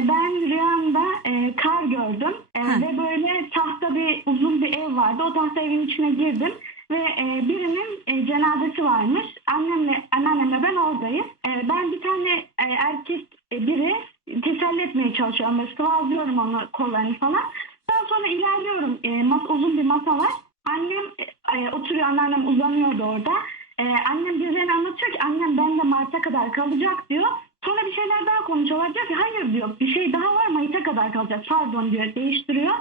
Ee, ben rüyamda e, kar gördüm Ee, Heh. ve böyle tahta bir uzun bir ev vardı. O tahta evin içine girdim ve e, birinin e, cenazesi varmış. Annemle anneannemle ben oradayım. E, ben bir tane e, erkek e, biri teselli etmeye çalışıyorum. Böyle sıvazlıyorum onu kollarını falan. Daha sonra ilerliyorum. E, mas uzun bir masa var. Annem e, e, oturuyor, anneannem uzanıyordu orada. E, annem birilerine anlatıyor ki annem bende Mart'a kadar kalacak diyor. Sonra bir şeyler daha konuşuyorlar. Diyor ki hayır diyor bir şey daha var Mayıs'a kadar kalacak. Pardon diyor değiştiriyor.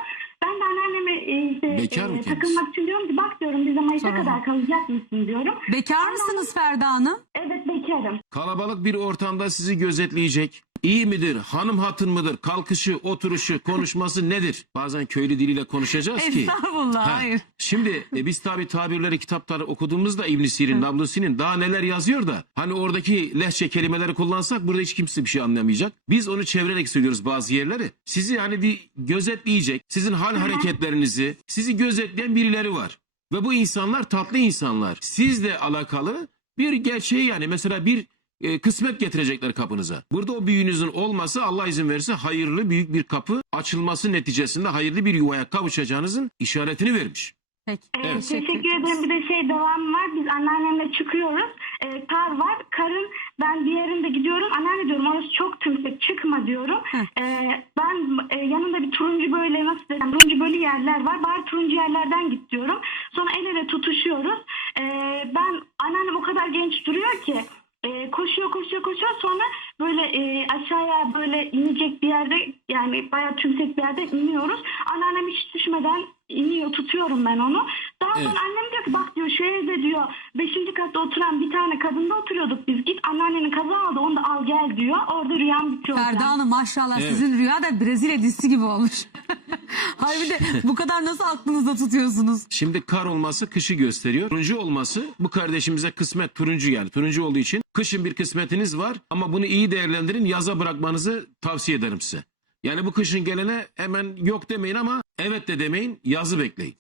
Ben de anneme e, işte, Bekar e, takılmak için diyorum ki bak diyorum bize Mayıs'a Sonra kadar kalacak mısın diyorum. Bekar mısınız Ferda Hanım? Evet bekarım. Kalabalık bir ortamda sizi gözetleyecek. İyi midir, hanım hatın mıdır, kalkışı, oturuşu, konuşması nedir? Bazen köylü diliyle konuşacağız ki. Estağfurullah Ha, hayır. Şimdi e, biz tabi tabirleri, kitapları okuduğumuzda İbn Sirin, Nablusi'nin daha neler yazıyor da hani oradaki lehçe kelimeleri kullansak burada hiç kimse bir şey anlamayacak. Biz onu çevirerek söylüyoruz bazı yerleri. Sizi hani bir gözetleyecek, sizin hal hareketlerinizi, sizi gözetleyen birileri var. Ve bu insanlar tatlı insanlar. Sizle alakalı bir gerçeği yani mesela bir e, kısmet getirecekler kapınıza. Burada o büyüğünüzün olması Allah izin verirse hayırlı büyük bir kapı açılması neticesinde hayırlı bir yuvaya kavuşacağınızın işaretini vermiş. Peki. Evet, Evet. Teşekkür ederim. Bir de şey devam var. Biz anneannemle çıkıyoruz. Ee, kar var. Karın ben bir yerinde gidiyorum. Anneanne diyorum orası çok tümsek çıkma diyorum. Ee, ben e, yanında bir turuncu böyle nasıl desem turuncu böyle yerler var. Bari turuncu yerlerden git diyorum. Sonra el ele tutuşuyoruz. Ee, ben anneannem o kadar genç duruyor ki koşuyor koşuyor koşuyor sonra böyle e, aşağıya böyle inecek bir yerde yani bayağı tümsek bir yerde iniyoruz. Anneannem hiç düşmeden iniyor tutuyorum ben onu. Daha sonra Evet. annem diyor ki bak diyor şu evde diyor 5. katta oturan bir tane kadınla oturuyorduk biz git anneannenin kaza aldı onu da al gel diyor. Orada rüyam bitiyor. Ferda. Hanım maşallah Evet. sizin rüya da Brezilya dizisi gibi olmuş. Hayır bir de bu kadar nasıl aklınızda tutuyorsunuz? Şimdi kar olması kışı gösteriyor. Turuncu olması bu kardeşimize kısmet turuncu yani. Turuncu olduğu için kışın bir kısmetiniz var ama bunu iyi değerlendirin yaza bırakmanızı tavsiye ederim size. Yani bu kışın gelene hemen yok demeyin ama evet de demeyin yazı bekleyin.